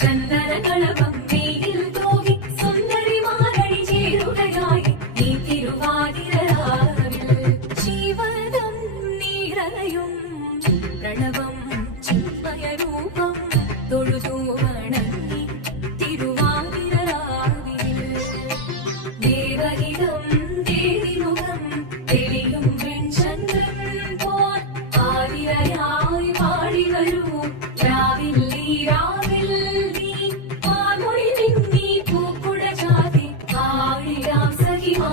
ചന്ദനകളവം നീയിൽ തോകി സുന്ദരിമാരടി ചേരുകയായി ഈ തിരുവാതിരരാവിൽ ജീവനം നീറയും പ്രണവം ചിന്മയരൂപം തൊഴുതു വണങ്ങി തിരുവാതിരരാവിൽ ദേവഹിതം ദേവിമുഖം തെളിയും വെൺചന്ദ്രൻ പോൽ ആതിരയായി പാടി വരൂ രാവിൽ രാവിൽ നീ പാൽമൊഴി നിന്നീ പൂക്കുട ചാതി ആഴിരാം സഖിമാ